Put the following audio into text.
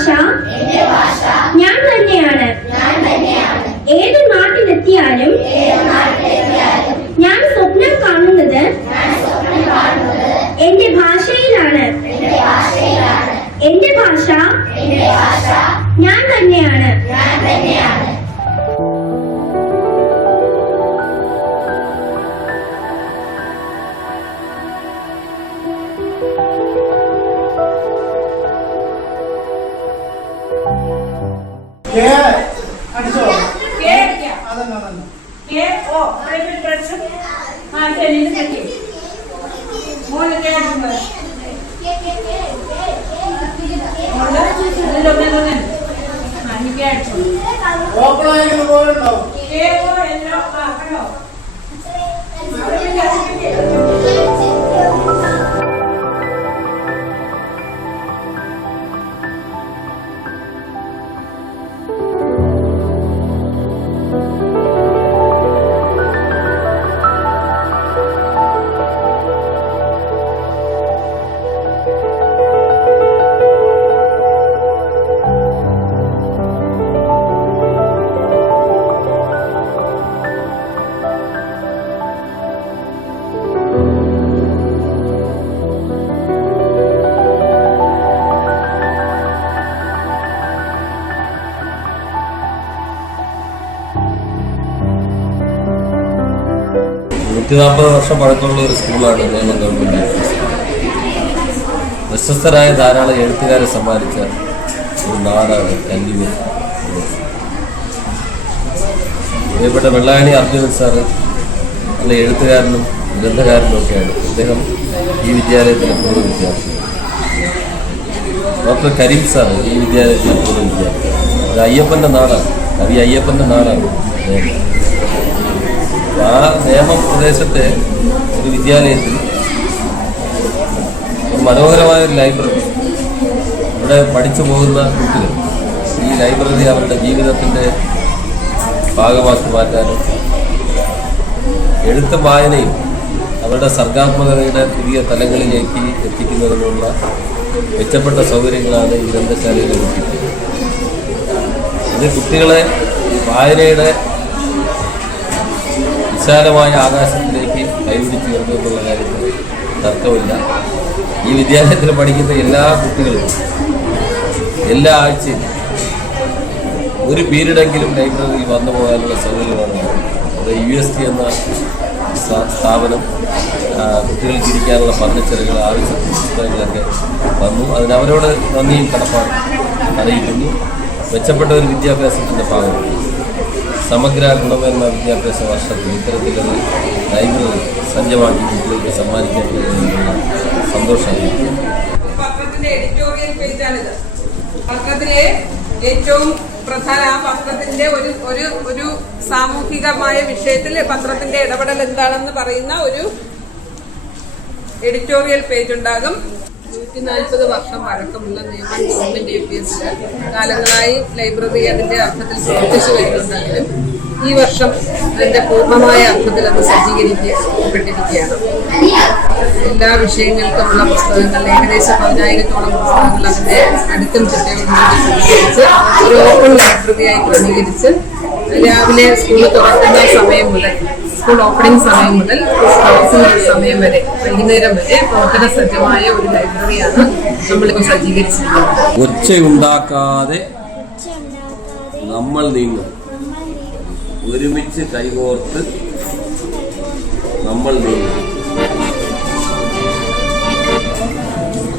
ഭാഷ ഞാൻ തന്നെയാണ്. ഏതു നാട്ടിലെത്തിയാലും ഞാൻ സ്വപ്നം കാണുന്നത് എന്റെ ഭാഷയിലാണ്. എന്റെ ഭാഷ ഞാൻ തന്നെയാണ്. വർഷം പഴക്കമുള്ള ഒരു സ്കൂളാണ് നേമം ഗവൺമെന്റ്. പ്രശസ്തരായ ധാരാളം എഴുത്തുകാരെ സമ്മാനിച്ച ഒരു നാടാണ് കല്ലിയൂർ. പ്രിയപ്പെട്ട വെള്ളായണി അർജുനൻ സാറ് നല്ല എഴുത്തുകാരനും ഗ്രന്ഥകാരനും ഒക്കെയാണ്. അദ്ദേഹം ഈ വിദ്യാലയത്തിലെ പൂർവ്വ വിദ്യാർത്ഥി. ഡോക്ടർ കരീം സാറ് ഈ വിദ്യാലയത്തിലെ പൂർവ്വ വിദ്യാർത്ഥി. ഇത് അയ്യപ്പൻ്റെ നാടാണ്, കവി അയ്യപ്പൻ്റെ നാടാണ് നേമം. ആ നേമം പ്രദേശത്തെ ഒരു വിദ്യാലയത്തിൽ ഒരു മനോഹരമായ ഒരു ലൈബ്രറി, ഇവിടെ പഠിച്ചു പോകുന്ന കുട്ടികൾ ഈ ലൈബ്രറി അവരുടെ ജീവിതത്തിൻ്റെ ഭാഗമാക്കി മാറ്റാനും എഴുത്തും വായനയും അവരുടെ സർഗാത്മകതയുടെ പുതിയ തലങ്ങളിലേക്ക് എത്തിക്കുന്നതിനുള്ള മെച്ചപ്പെട്ട സൗകര്യങ്ങളാണ് ഈ ഗ്രന്ഥശാലയിൽ ഒരുക്കിയിട്ടുള്ളത്. ഇത് കുട്ടികളെ വായനയുടെ വിശാലമായ ആകാശത്തിലേക്ക് കൈപിടിച്ചുയർന്നു എന്നുള്ള കാര്യത്തിൽ തർക്കമില്ല. ഈ വിദ്യാലയത്തിൽ പഠിക്കുന്ന എല്ലാ കുട്ടികളും എല്ലാ ആഴ്ചയും ഒരു പീരീഡെങ്കിലും ലൈബ്രറിയിൽ വന്നു പോകാനുള്ള സൗകര്യമാണ്. അത് UST എന്ന സ്ഥാപനം കുട്ടികൾക്ക് ഇരിക്കാനുള്ള ഫർണിച്ചറുകൾ, ആവശ്യത്തിന് പുസ്തകങ്ങളൊക്കെ വന്നു. അതിനവരോട് നന്ദിയും കടപ്പാടും അറിയിക്കുന്നു. മെച്ചപ്പെട്ട ഒരു വിദ്യാഭ്യാസത്തിൻ്റെ ഭാഗമാണ്. സമഗ്ര ഗുണമേന്മ വിദ്യാഭ്യാസ വർഷത്തിൽ ഇത്തരത്തിലുള്ള ലൈബ്രറി സജ്ജമാക്കി കുട്ടികൾക്ക് സമ്മാനിക്കാൻ കഴിയുന്നതിനുള്ള സന്തോഷമായി. പത്രത്തിന്റെ എഡിറ്റോറിയൽ പേജാണിത്. പത്രത്തിലെ ഏറ്റവും പ്രധാന ആ പത്രത്തിന്റെ ഒരു സാമൂഹികമായ വിഷയത്തിൽ പത്രത്തിന്റെ ഇടപെടൽ എന്താണെന്ന് പറയുന്ന ഒരു എഡിറ്റോറിയൽ പേജ് ഉണ്ടാകും. 140 വർഷം പഴക്കമുള്ള നേമം ഗവൺമെന്റ് APS കാലങ്ങളായി ലൈബ്രറി അതിന്റെ അർത്ഥത്തിൽ പ്രവർത്തിച്ചു വരുന്നുണ്ടെങ്കിലും ഈ വർഷം അതിന്റെ പൂർണ്ണമായ അർത്ഥത്തിൽ അത് സജ്ജീകരിക്കപ്പെട്ടിരിക്കുകയാണ്. എല്ലാ വിഷയങ്ങൾക്കുമുള്ള പുസ്തകങ്ങൾ, ഏകദേശം 10,000-ഓളം പുസ്തകങ്ങൾ അതിന്റെ അടുക്കും ചിട്ടയോടുകൂടി ക്രമീകരിച്ച് ഒരു ഓപ്പൺ ലൈബ്രറിയായി ക്രമീകരിച്ച് രാവിലെ സ്കൂൾ തുറക്കുന്ന സമയം മുതൽ, സ്കൂൾ ഓപ്പണിംഗ് സമയം മുതൽ ക്ലാസ് സമയം വരെ, വൈകുന്നേരം വരെ പ്രവർത്തന സജ്ജമായ ഒരു ലൈബ്രറിയാണ് നമ്മളിപ്പോൾ സജ്ജീകരിച്ചിരിക്കുന്നത്. ഒച്ചയുണ്ടാക്കാതെ നമ്മൾ നീങ്ങും, ഒരുമിച്ച് കൈകോർത്ത് നമ്മൾ നീങ്ങും.